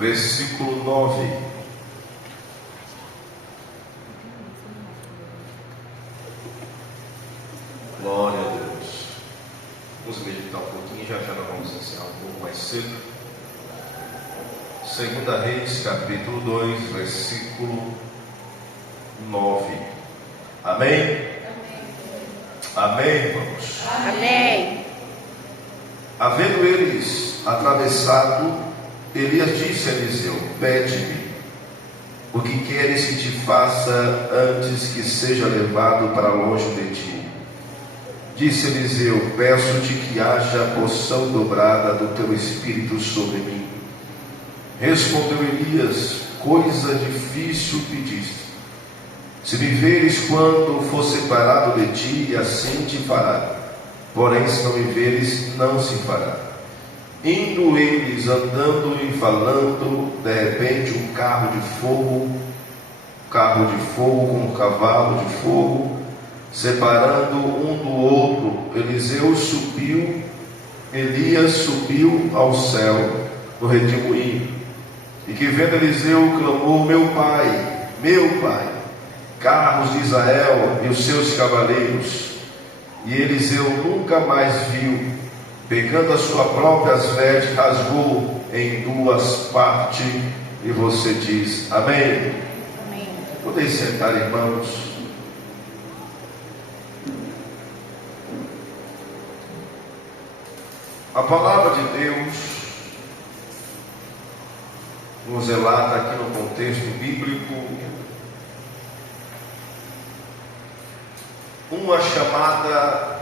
versículo 9. Glória a Deus. Vamos meditar um pouquinho, já nós vamos encerrar um pouco mais cedo. 2 Reis, capítulo 2, versículo 9. Amém? Amém, irmãos? Amém. Havendo eles atravessado, Elias disse a Eliseu: pede-me, o que queres que te faça antes que seja levado para longe de ti? Disse Eliseu: peço-te que haja porção dobrada do teu espírito sobre mim. Respondeu Elias: coisa difícil pediste. Se me veres quando for separado de ti, assim te fará. Porém, se não me veres, não se fará. Indo eles andando e falando, de repente um carro de fogo com um cavalo de fogo, separando um do outro, Elias subiu ao céu no redemoinho. E que vendo Eliseu, clamou: meu pai, carros de Israel e os seus cavaleiros. E Eliseu nunca mais viu. Pegando as suas próprias vestes, rasgou em duas partes. E você diz: amém? Amém. Podem sentar, irmãos. A palavra de Deus nos relata aqui no contexto bíblico uma chamada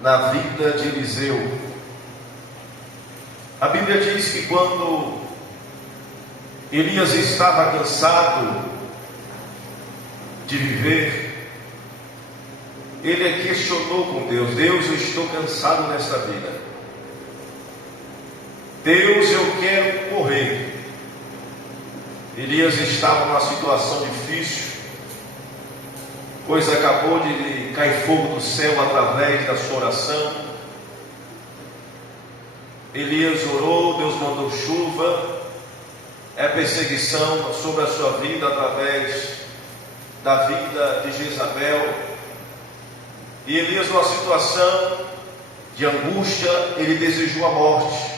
na vida de Eliseu. A Bíblia diz que quando Elias estava cansado de viver, ele questionou com Deus: Deus, eu estou cansado nesta vida. Deus, eu quero morrer. Elias estava numa situação difícil, pois acabou de cair fogo do céu através da sua oração. Elias orou, Deus mandou chuva, é perseguição sobre a sua vida através da vida de Jezabel. E Elias, numa situação de angústia, ele desejou a morte.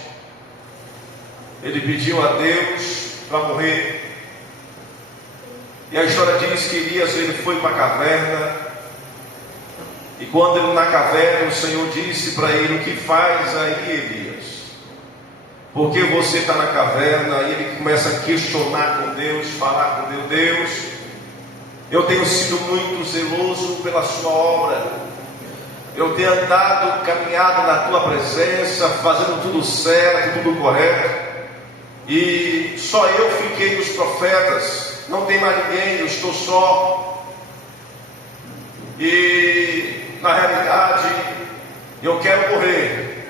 Ele pediu a Deus para morrer. E a história diz que Elias, ele foi para a caverna. E quando ele na caverna, o Senhor disse para ele: o que faz aí, Elias? Por que você está na caverna? E ele começa a questionar com Deus, falar com Deus: Deus, eu tenho sido muito zeloso pela sua obra. Eu tenho andado, caminhado na tua presença, fazendo tudo certo, tudo correto. E só eu fiquei dos profetas, não tem mais ninguém, eu estou só. E na realidade eu quero morrer.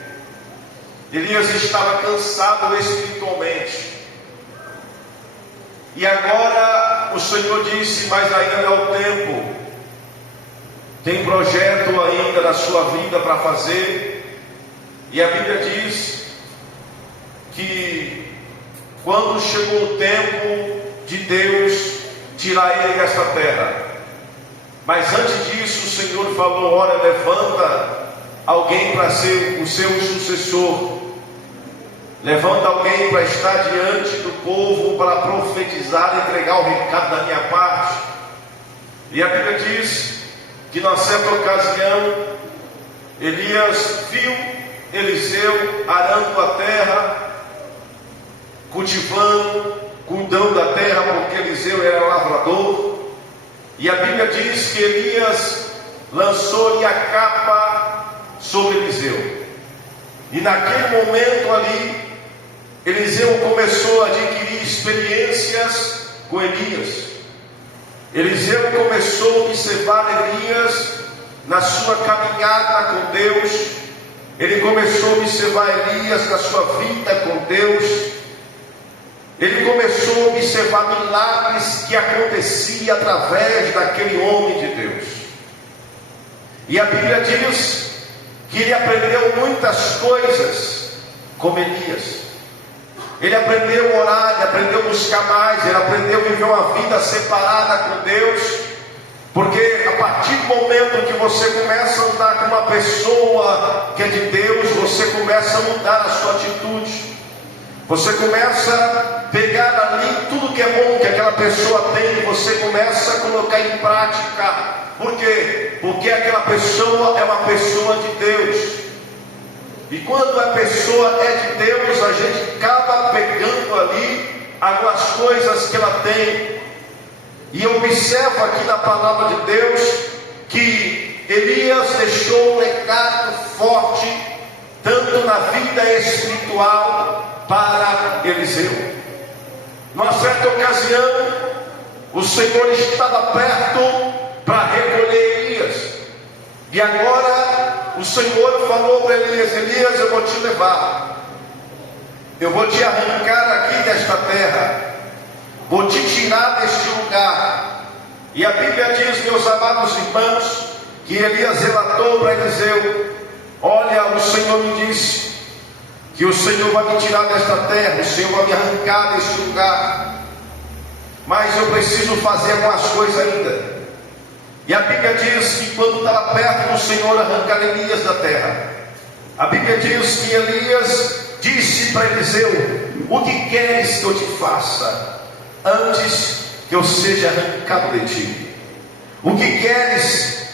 Elias estava cansado espiritualmente. E agora o Senhor disse: mas ainda não é o tempo. Tem projeto ainda na sua vida para fazer. E a Bíblia diz que quando chegou o tempo de Deus tirar ele desta terra, mas antes disso o Senhor falou: olha, levanta alguém para ser o seu sucessor, levanta alguém para estar diante do povo, para profetizar e entregar o recado da minha parte. E a Bíblia diz que na certa ocasião Elias viu Eliseu arando a terra, cultivando, cuidando da terra, porque Eliseu era lavrador. E a Bíblia diz que Elias lançou-lhe a capa sobre Eliseu. E naquele momento ali, Eliseu começou a adquirir experiências com Elias. Eliseu começou a observar Elias na sua caminhada com Deus. Ele começou a observar Elias na sua vida com Deus. Ele começou a observar milagres que aconteciam através daquele homem de Deus. E a Bíblia diz que ele aprendeu muitas coisas com Elias. ele aprendeu a orar, ele aprendeu a buscar mais, ele aprendeu a viver uma vida separada com Deus, porque a partir do momento que você começa a andar com uma pessoa que é de Deus, você começa a mudar a sua atitude, você começa a pegar ali tudo que é bom que aquela pessoa tem, e você começa a colocar em prática. Por quê? Porque aquela pessoa é uma pessoa de Deus. E quando a pessoa é de Deus, a gente acaba pegando ali algumas coisas que ela tem. E eu observo aqui na palavra de Deus que Elias deixou um legado forte, tanto na vida espiritual para Eliseu. Numa certa ocasião, o Senhor estava perto para recolher Elias. E agora o Senhor falou para Elias: Elias, eu vou te levar, eu vou te arrancar aqui desta terra, vou te tirar deste lugar. E a Bíblia diz, meus amados irmãos, que Elias relatou para Eliseu: olha, o Senhor me disse que o Senhor vai me tirar desta terra, o Senhor vai me arrancar deste lugar, mas eu preciso fazer algumas coisas ainda. E a Bíblia diz que quando estava perto do Senhor arrancar Elias da terra, a Bíblia diz que Elias disse para Eliseu: o que queres que eu te faça antes que eu seja arrancado de ti? O que queres?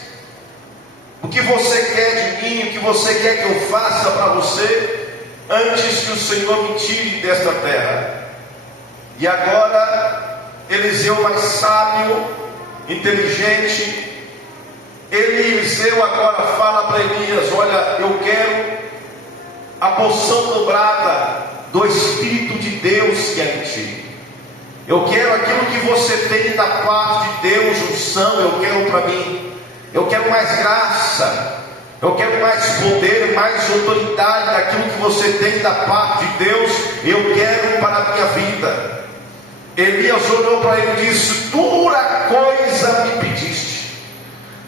O que você quer de mim? O que você quer que eu faça para você antes que o Senhor me tire desta terra? E agora Eliseu, mais sábio, inteligente, Eliseu agora fala para Elias: olha, eu quero a porção dobrada do Espírito de Deus que é em ti. Eu quero aquilo que você tem da parte de Deus, unção, eu quero para mim. Eu quero mais graça, eu quero mais poder, mais autoridade daquilo que você tem da parte de Deus, eu quero para a minha vida. Elias olhou para ele e disse: dura coisa me pediste,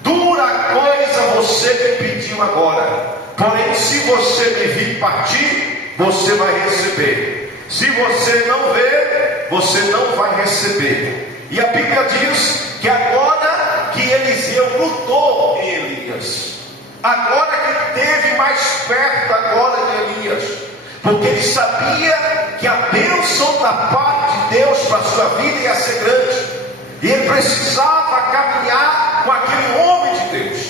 dura coisa você me pediu agora, porém se você me vir partir, você vai receber. Se você não ver, você não vai receber. E a Bíblia diz que agora que Eliseu grudou em Elias, agora que esteve mais perto agora de Elias, porque ele sabia que a bênção da parte de Deus para a sua vida ia ser grande, e ele precisava caminhar com aquele homem de Deus.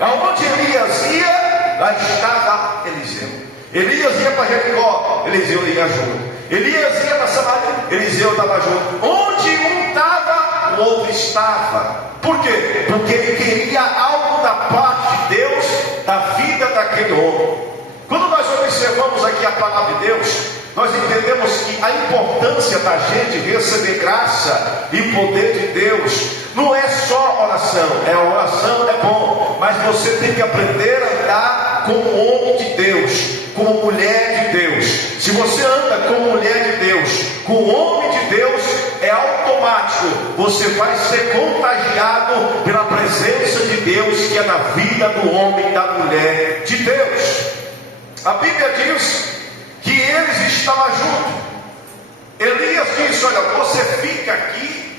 Aonde Elias ia, lá estava Eliseu. Elias ia para Jericó, Eliseu ia junto. Elias ia para Samaria, Eliseu estava junto. Onde um estava, o outro estava. Por quê? Porque ele queria algo da parte de Deus, da vida daquele homem. Quando nós observamos aqui a palavra de Deus, nós entendemos que a importância da gente receber graça e poder de Deus não é só oração. A oração é bom, mas você tem que aprender a andar como homem de Deus, como mulher de Deus. Se você anda como mulher de Deus, como homem de Deus, é automático, você vai ser contagiado pela presença de Deus que é na vida do homem e da mulher de Deus. A Bíblia diz que eles estavam juntos. Elias disse: olha, você fica aqui,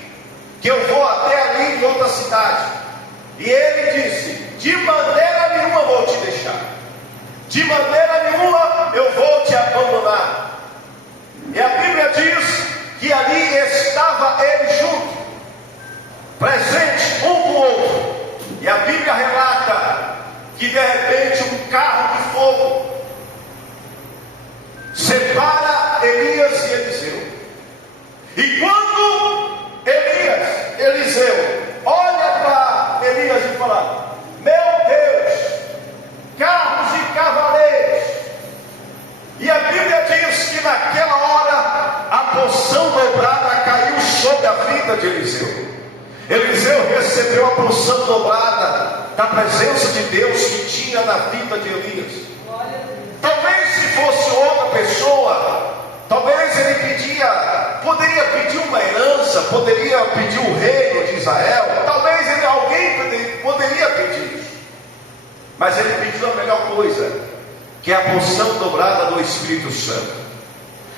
que eu vou até ali em outra cidade. E ele disse: de maneira nenhuma vou te deixar, de maneira nenhuma eu vou te abandonar. E a Bíblia diz que ali estava ele junto, presente um com o outro. E a Bíblia relata que de repente um carro de fogo separa Elias e Eliseu. E quando Eliseu olha para Elias e fala: meu Deus, carros e cavaleiros. E a Bíblia diz que naquela hora a porção dobrada caiu sobre a vida de Eliseu. Eliseu recebeu a porção dobrada da presença de Deus que tinha na vida de Elias. Talvez se fosse outra pessoa, talvez ele poderia pedir uma herança, poderia pedir o reino de Israel, talvez alguém poderia pedir isso. Mas ele pediu a melhor coisa, que é a porção dobrada do Espírito Santo.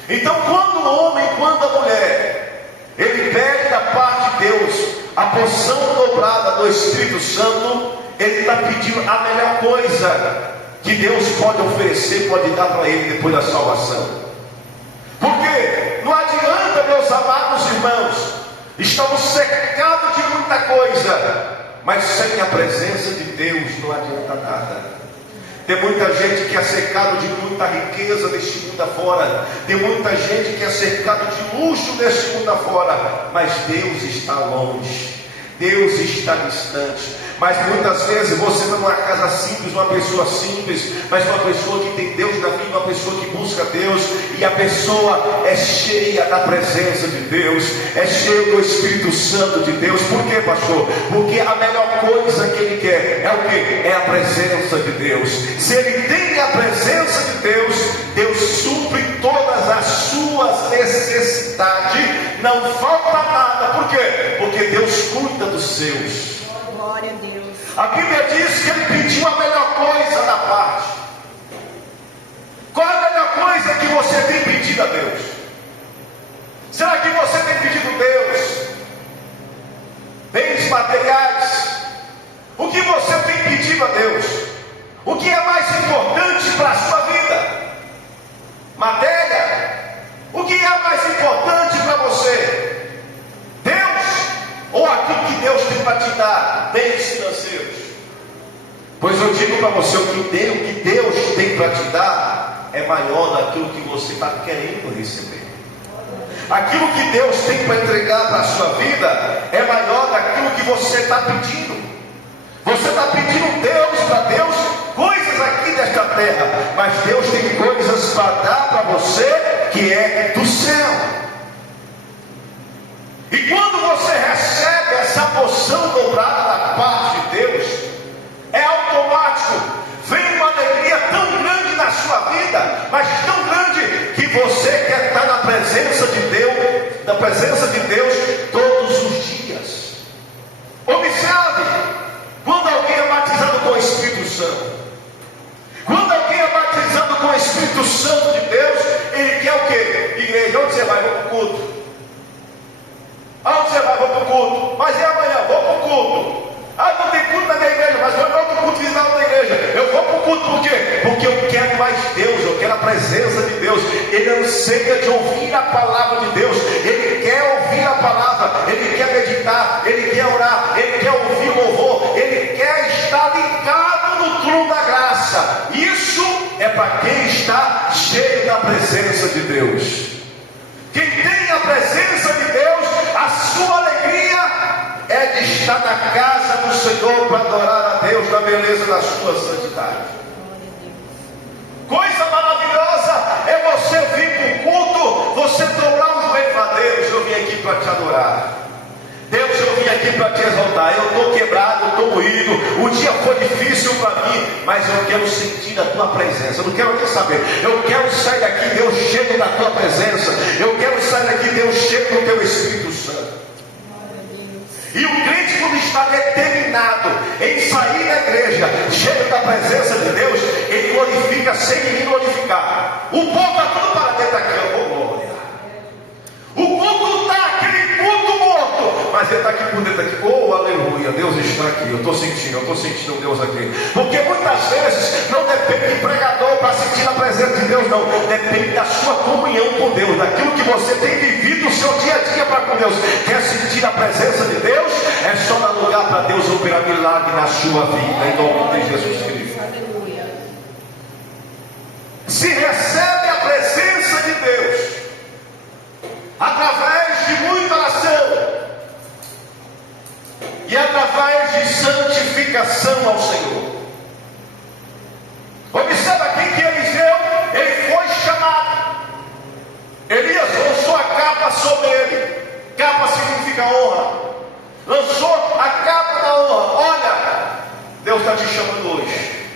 Então, quando o homem, quando a mulher, ele pede da parte de Deus a porção dobrada do Espírito Santo, ele está pedindo a melhor coisa que Deus pode oferecer, pode dar para ele depois da salvação. Porque não adianta, meus amados irmãos, estamos cercados de muita coisa, mas sem a presença de Deus não adianta nada. Tem muita gente que é cercado de muita riqueza deste mundo afora. Tem muita gente que é cercado de luxo deste mundo afora. Mas Deus está longe. Deus está distante. Mas muitas vezes você está numa casa simples, uma pessoa simples, mas uma pessoa que tem Deus na vida, uma pessoa que busca Deus, e a pessoa é cheia da presença de Deus, é cheia do Espírito Santo de Deus. Por quê, pastor? Porque a melhor coisa que ele quer é o quê? É a presença de Deus. Se ele tem a presença de Deus, Deus supre todas as suas necessidades, não falta nada. Por quê? Porque Deus cuida dos seus. Glória a Deus. A Bíblia diz que ele pediu a melhor coisa da parte. Qual é a melhor coisa que você tem pedido a Deus? Será que você tem pedido a Deus bens materiais? O que você tem pedido a Deus? O que é mais importante para a sua vida? Matéria? O que é mais importante para você? Ou aquilo que Deus tem para te dar, bens financeiros? Pois eu digo para você, o que Deus tem para te dar é maior daquilo que você está querendo receber. Aquilo que Deus tem para entregar para a sua vida é maior daquilo que você está pedindo. Você está pedindo para Deus coisas aqui desta terra, mas Deus tem coisas para dar para você que é do céu. E quando você recebe essa porção dobrada da parte de Deus, é automático, vem uma alegria tão grande na sua vida, mas tão grande que você quer estar na presença de Deus todos os dias. Observe, quando alguém é batizado com o Espírito Santo, quando alguém é batizado com o Espírito Santo de Deus, ele quer o quê? Igreja, onde você vai? Vou para o culto. Aonde você vai? Vou para o culto. Mas e amanhã? Vou para o culto. Ah, não tem culto na minha igreja, mas vou para outro culto visitar outra igreja. Eu vou para o culto por quê? Porque eu quero mais Deus, eu quero a presença de Deus. Ele anseia de ouvir a palavra de Deus. Ele quer ouvir a palavra, ele quer meditar, ele quer orar, ele quer ouvir louvor, ele quer estar ligado no trono da graça. Isso é para quem está cheio da presença de Deus. Quem tem a presença de Deus, a sua alegria é de estar na casa do Senhor para adorar a Deus na beleza da sua santidade. Coisa maravilhosa é você vir para o culto, você dobrar o joelho para Deus. Eu vim aqui para te adorar. Deus, eu vim aqui para te exaltar. Eu estou quebrado, eu estou moído. O dia foi difícil para mim, mas eu quero sentir a tua presença. Eu não quero nem saber. Eu quero sair daqui, Deus, cheio da tua presença. Eu quero sair daqui, Deus, cheio do teu Espírito Santo. E o crente, quando está determinado em sair da igreja, cheio da presença de Deus, ele glorifica sem ninguém glorificar. O povo está tudo para dentro aqui, ó, glória. O culto está aquele culto morto, mas ele está aqui por dentro aqui. Oh, aleluia, Deus está aqui. Eu estou sentindo Deus aqui. Porque muitas vezes não depende de pregador para sentir a presença de Deus, não. Depende da sua comunhão com Deus, daquilo que você tem vivido o seu dia a dia para com Deus. Quer sentir a presença de Deus? É só dar lugar para Deus operar milagre na sua vida, em nome de Jesus Cristo. Aleluia. Se recebe a presença de Deus através de muita oração e através de santificação ao Senhor. Observa aqui que Eliseu, ele foi chamado. Elias lançou a capa sobre ele. Capa significa honra. Lançou a capa da honra. Olha, Deus está te chamando hoje.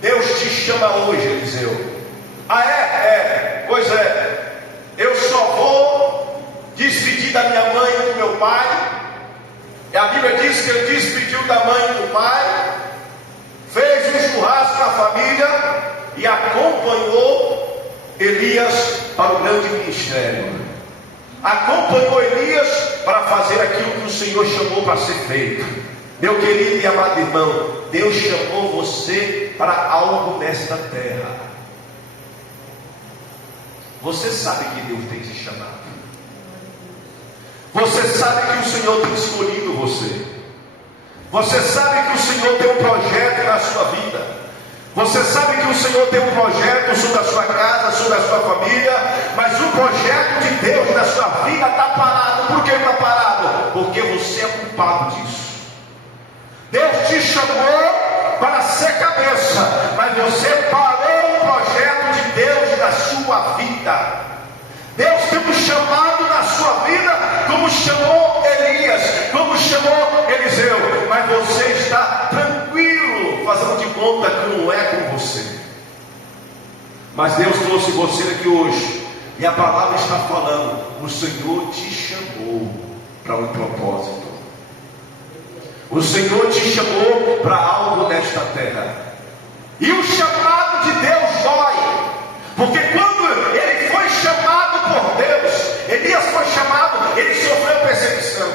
Deus te chama hoje, Eliseu. Ah, é? Pois é. Eu só vou despedir da minha mãe e do meu pai. E a Bíblia diz que ele despediu da mãe e do pai, fez um churrasco na família e acompanhou Elias para o grande ministério, acompanhou Elias para fazer aquilo que o Senhor chamou para ser feito. Meu querido e amado irmão, Deus chamou você para algo nesta terra. Você sabe que Deus tem te chamado. Você sabe que o Senhor tem escolhido você. Você sabe que o Senhor tem um projeto na sua vida. Você sabe que o Senhor tem um projeto sobre a sua casa, sobre a sua família. Mas o projeto de Deus na sua vida está parado. Por que está parado? Porque você é culpado disso. Deus te chamou para ser cabeça, mas você parou o projeto de Deus na sua vida. Deus tem um chamado na sua vida, como chamou Elias, como chamou Eliseu, mas você está tranquilo, fazendo de conta que não é com você. Mas Deus trouxe você aqui hoje, e a palavra está falando: o Senhor te chamou para um propósito. O Senhor te chamou para algo nesta terra. E o chamado de Deus dói, porque quando ele foi chamado por Deus, Elias foi chamado, ele sofreu perseguição.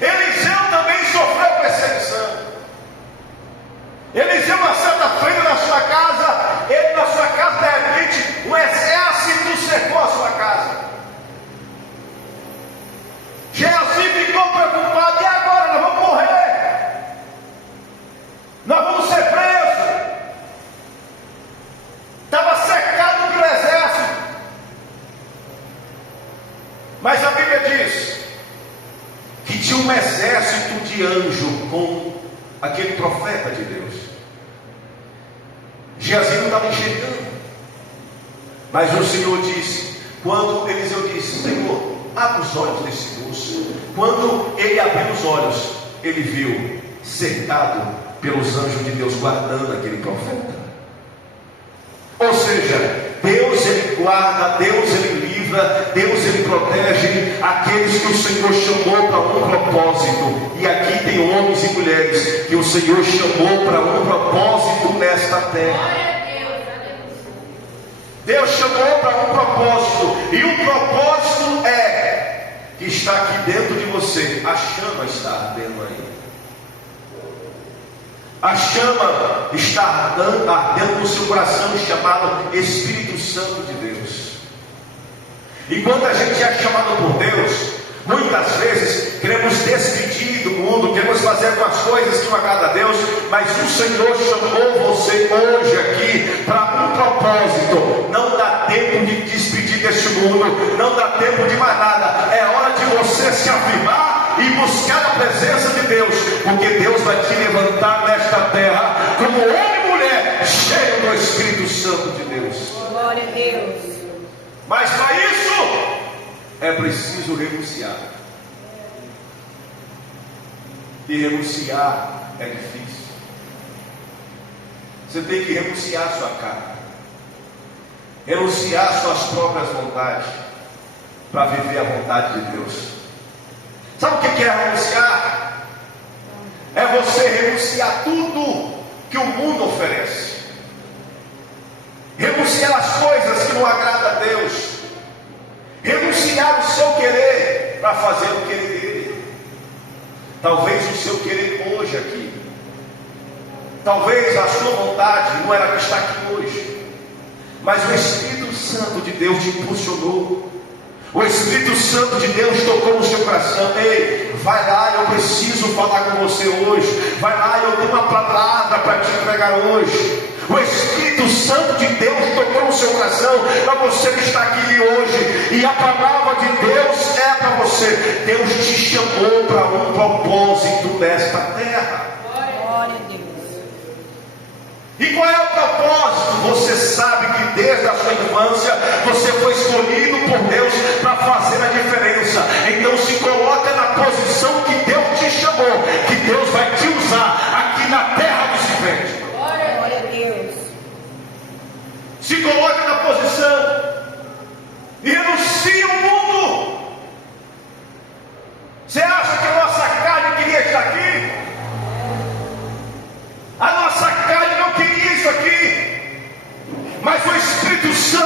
Eliseu também sofreu perseguição. Eliseu, uma certa feita na sua casa, ele na sua casa, de repente, um exército cercou a sua casa. Geazi ficou preocupado: e agora? Nós vamos morrer, nós vamos ser presos. Estava cercado pelo exército. Mas a Bíblia diz que tinha um exército de anjos com aquele profeta de Deus. Geazi não estava enxergando, mas o Senhor disse, quando Eliseu disse: Senhor, abre os olhos desse moço. Quando ele abriu os olhos, ele viu cercado pelos anjos de Deus guardando aquele profeta. Ou seja, Deus ele guarda, Deus ele livra, Deus ele protege aqueles que o Senhor chamou para um propósito. E aqui tem homens e mulheres que o Senhor chamou para um propósito nesta terra. Deus chamou para um propósito, e o propósito é que está aqui dentro de você. A chama está ardendo aí. A chama está ardendo no seu coração, chamado Espírito Santo de Deus. E quando a gente é chamado por Deus, muitas vezes queremos despedir do mundo, queremos fazer algumas coisas que não agradam a Deus, mas o Senhor chamou você hoje aqui para um propósito. Não dá tempo de despedir deste mundo, não dá tempo de mais nada. É hora de você se afirmar e buscar a presença de Deus, porque Deus vai te levantar nesta terra como homem e mulher cheio do Espírito Santo de Deus. Glória a Deus. Mas para isso é preciso renunciar. E renunciar é difícil. Você tem que renunciar a sua carne, renunciar às suas próprias vontades, para viver a vontade de Deus. Sabe o que é renunciar? É você renunciar tudo que o mundo oferece, renunciar às coisas que não agradam a Deus, renunciar o seu querer para fazer o querer dele. Talvez o seu querer hoje aqui, talvez a sua vontade não era que está aqui hoje, mas o Espírito Santo de Deus te impulsionou. O Espírito Santo de Deus tocou no seu coração. Ei, vai lá, eu preciso falar com você hoje. Vai lá, eu tenho uma palavra para te entregar hoje. O Espírito Santo de Deus tocou no seu coração para você que está aqui hoje. E a palavra de Deus é para você. Deus te chamou para um propósito nesta terra. Glória a Deus. E qual é o propósito? Você sabe que desde a sua infância você foi escolhido por Deus para fazer a diferença. Então se coloca na posição que Deus te chamou, que Deus vai te usar aqui na terra dos viventes. Glória a Deus. Se coloca na posição e renuncia o mundo. Você acha que a nossa carne queria estar aqui? A nossa carne não queria isso aqui, mas o Espírito Santo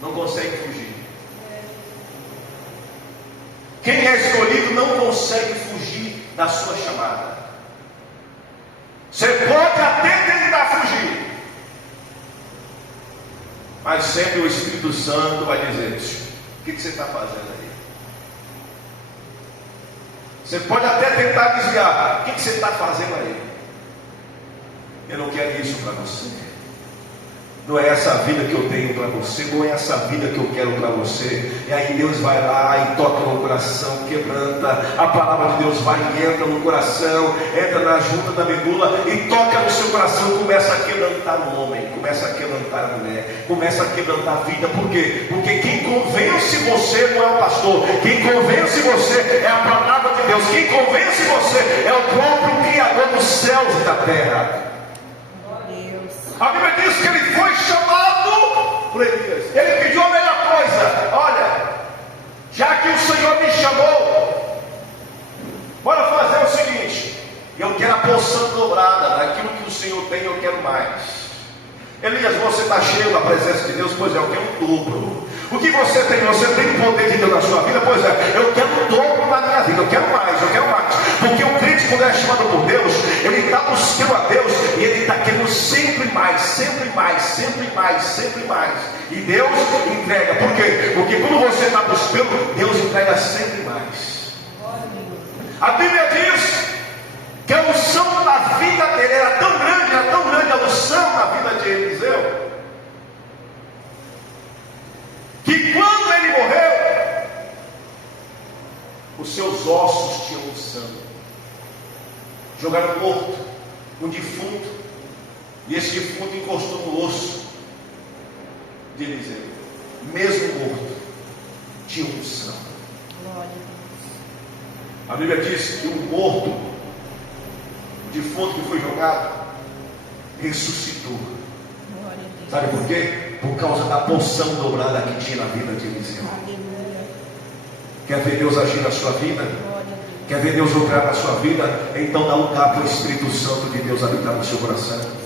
não consegue fugir. Quem é escolhido não consegue fugir da sua chamada. Você pode até tentar fugir, mas sempre o Espírito Santo vai dizer: o que você está fazendo aí? Você pode até tentar desviar, o que você está fazendo aí? Eu não quero isso para você. Não é essa vida que eu tenho para você, não é essa vida que eu quero para você. E aí Deus vai lá e toca no coração, quebranta, a palavra de Deus vai e entra no coração, entra na junta da medula e toca no seu coração, começa a quebrantar o homem, começa a quebrantar a mulher, começa a quebrantar a vida. Por quê? Porque quem convence você não é o pastor, quem convence você é a palavra de Deus, quem convence você é o próprio Criador dos céus e da terra. A Bíblia diz que ele foi chamado por Elias. Ele pediu a melhor coisa: olha, já que o Senhor me chamou, bora fazer o seguinte, eu quero a porção dobrada daquilo que o Senhor tem, eu quero mais. Elias, você está cheio da presença de Deus? Pois é, eu quero um dobro. O que você tem? Você tem o poder de Deus na sua vida? Pois é, eu quero o dobro na minha vida, eu quero mais, eu quero mais. Porque o crente, quando é chamado por Deus, ele está buscando a Deus e ele está querendo sempre mais, sempre mais, sempre mais, sempre mais. E Deus entrega. Por quê? Porque quando você está buscando, Deus entrega sempre mais. A Bíblia diz que a unção da vida dele era tão grande a unção da vida de Eliseu, que quando ele morreu, os seus ossos tinham unção. Jogaram morto, um defunto, e esse defunto encostou no osso de Eliseu. Mesmo morto, tinha unção. A Bíblia diz que o morto, o defunto que foi jogado, ressuscitou. Sabe por quê? Por causa da porção dobrada que tinha na vida de Eliseu. Quer ver Deus agir na sua vida? Quer ver Deus operar na sua vida? Então dá lugar para o Espírito Santo de Deus habitar no seu coração.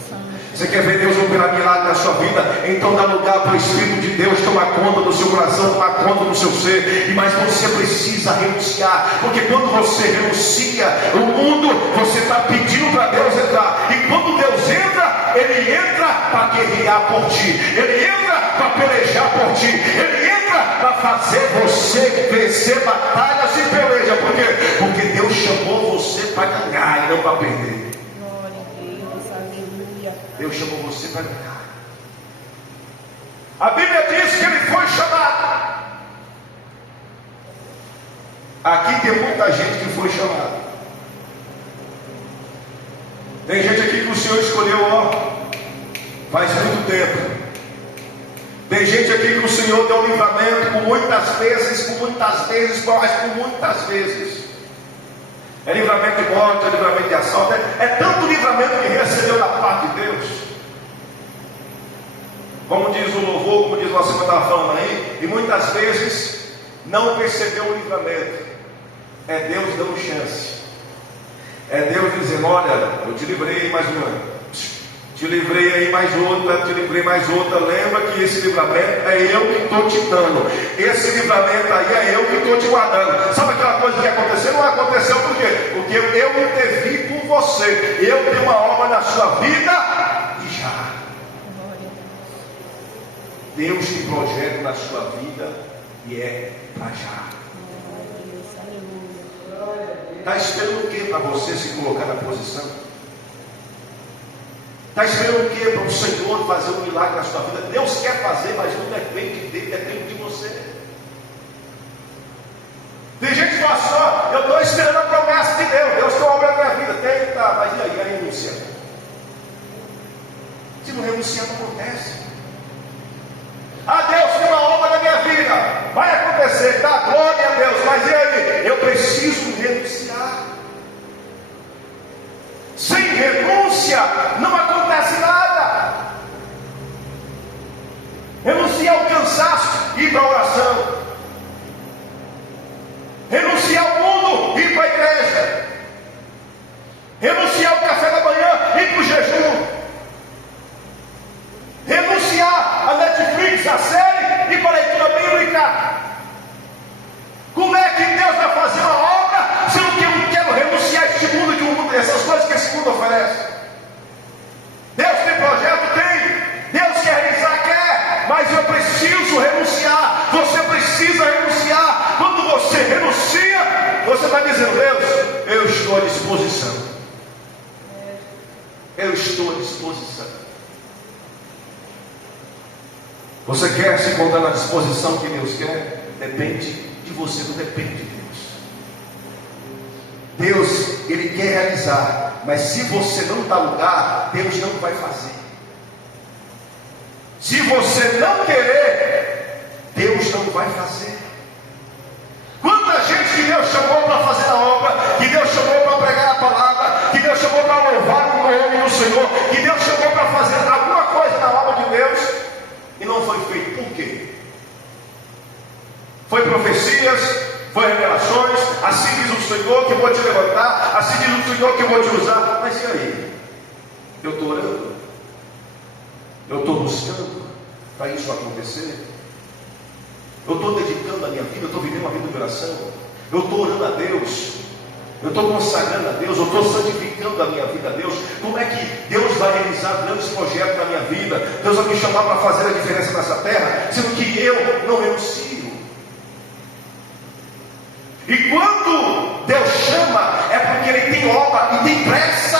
Você quer ver Deus operar milagre na sua vida? Então dá lugar para o Espírito de Deus tomar conta do seu coração, tomar conta do seu ser. Mas você precisa renunciar, porque quando você renuncia o mundo, você está pedindo para Deus entrar. E quando Deus entra, Ele entra para guerrear por ti, Ele entra para pelejar por ti, Ele entra para fazer você vencer batalhas e peleja. Por quê? Porque Deus chamou você para ganhar e não para perder. Deus chamou você para ganhar. A Bíblia diz que ele foi chamado. Aqui tem muita gente que foi chamada. Tem gente aqui que o Senhor escolheu, faz muito tempo. Tem gente aqui que o Senhor deu livramento por muitas vezes, É livramento de morte, é livramento de assalto, é tanto livramento que recebeu da parte de Deus. Como diz o louvor, como diz você que estava falando aí, e muitas vezes não percebeu o livramento. É Deus dando chance. É Deus dizendo: olha, eu te livrei mais uma. Te livrei aí mais outra, te livrei mais outra. Lembra que esse livramento é eu que estou te dando. Esse livramento aí é eu que estou te guardando. Sabe aquela coisa que aconteceu? Não aconteceu por quê? Porque eu intervi por você. Eu tenho uma obra na sua vida e já. Deus tem projeto na sua vida e é para já. Está esperando o que para você se colocar na posição? Está esperando o que para o Senhor fazer um milagre na sua vida? Deus quer fazer, mas não depende dele, depende de você. Tem gente que fala só: eu estou esperando a promessa de Deus, Deus tem uma obra na minha vida. Tem, tá, mas e aí? A renúncia? Se não renunciar, não acontece. Ah, Deus tem uma obra na minha vida, vai acontecer, tá? Glória a Deus, mas e aí? Eu preciso renunciar. Sem renúncia não acontece nada. Renunciar ao cansaço, ir para a oração. Renunciar ao mundo, ir para a igreja. Renunciar ao café da manhã, ir para o jejum. Renunciar disposição. Eu estou à disposição. Você quer se encontrar na disposição que Deus quer? Depende de você, não depende de Deus. Deus, Ele quer realizar, mas se você não dá lugar, Deus não vai fazer. Se você não querer, Deus não vai fazer. Quanta gente que Deus chamou para fazer a obra, que Deus chamou para pregar a palavra, que Deus chamou para louvar o nome do Senhor, que Deus chamou para fazer alguma coisa na obra de Deus, e não foi feito. Por quê? Foi profecias, foi revelações, assim diz o Senhor que eu vou te levantar, assim diz o Senhor que eu vou te usar. Mas e aí? Eu estou orando, eu estou buscando para isso acontecer, eu estou dedicando a minha vida, eu estou vivendo uma vida de oração, eu estou orando a Deus, eu estou consagrando a Deus, eu estou santificando a minha vida a Deus. Como é que Deus vai realizar grandes projetos na minha vida? Deus vai me chamar para fazer a diferença nessa terra, sendo que eu não renuncio. E quando Deus chama, é porque Ele tem obra e tem pressa.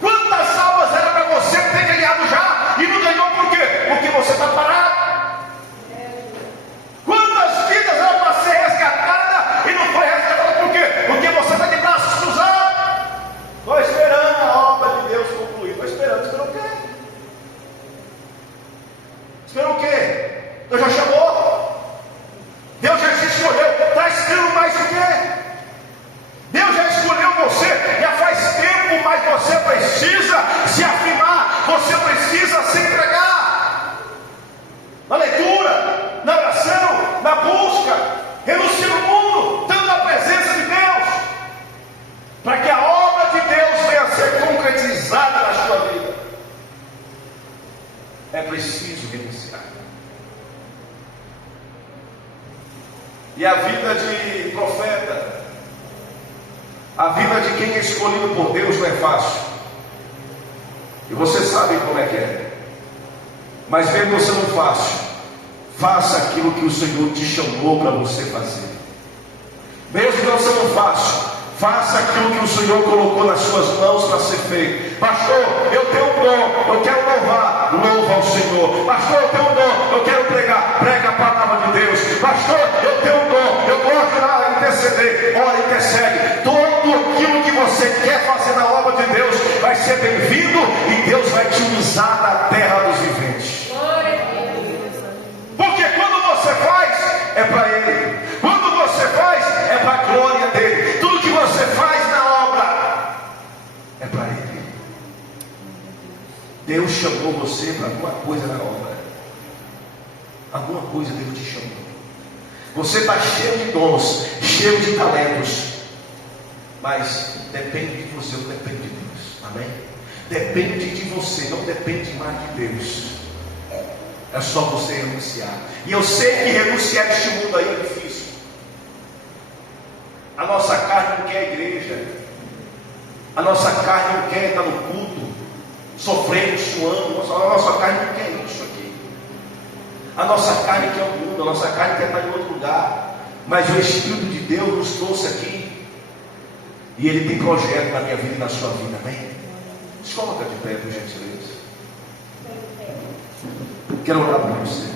Quantas almas era para você ter ganhado já e não ganhou por quê? Porque você está parado. Quantas vidas eram para ser resgatada e não foi resgatada por quê? Porque você está de braços cruzados. Estou esperando a obra de Deus concluir. Estou esperando. Esperando o quê? Esperando o quê? Deus já chamou. Deus já te escolheu. Está esperando mais o quê? Deus já escolheu você. Já faz tempo, mas você precisa se afirmar. Você precisa se entregar. Na leitura, na oração, na busca. Renuncie no mundo, dando a presença de Deus. Para que a obra de Deus venha a ser concretizada na sua vida. É preciso renunciar. E a vida de profeta, a vida de quem é escolhido por Deus não é fácil. E você sabe como é que é. Mas mesmo você não fácil, faça aquilo que o Senhor te chamou para você fazer. Mesmo não sendo fácil, faça aquilo que o Senhor colocou nas suas mãos para ser feito. Pastor, eu tenho um dom, eu quero louvar, louva ao Senhor. Pastor, eu tenho um dom, eu quero pregar, prega a palavra de Deus. Pastor, eu tenho um dom, eu gosto de interceder, ora, intercede. Tudo aquilo que você quer fazer na obra de Deus vai ser bem-vindo e Deus vai te usar na terra dos viventes. Porque quando você faz, é para Ele. Quando você faz, é para a glória dEle. Tudo que você faz na obra é para Ele. Deus chamou você para alguma coisa na obra. Alguma coisa Deus te chamou. Você está cheio de dons, cheio de talentos, mas depende de você, não depende de Deus. Amém? Depende de você, não depende mais de Deus. É só você renunciar. E eu sei que renunciar este mundo aí é difícil. A nossa carne não quer a igreja. A nossa carne não quer estar no culto, sofrendo, suando. A nossa carne não quer isso aqui. A nossa carne quer o mundo, a nossa carne quer estar em outro lugar. Mas o Espírito de Deus nos trouxe aqui. E Ele tem projeto na minha vida e na sua vida. Amém? Se coloca de pé, por gentileza. Quero orar por você.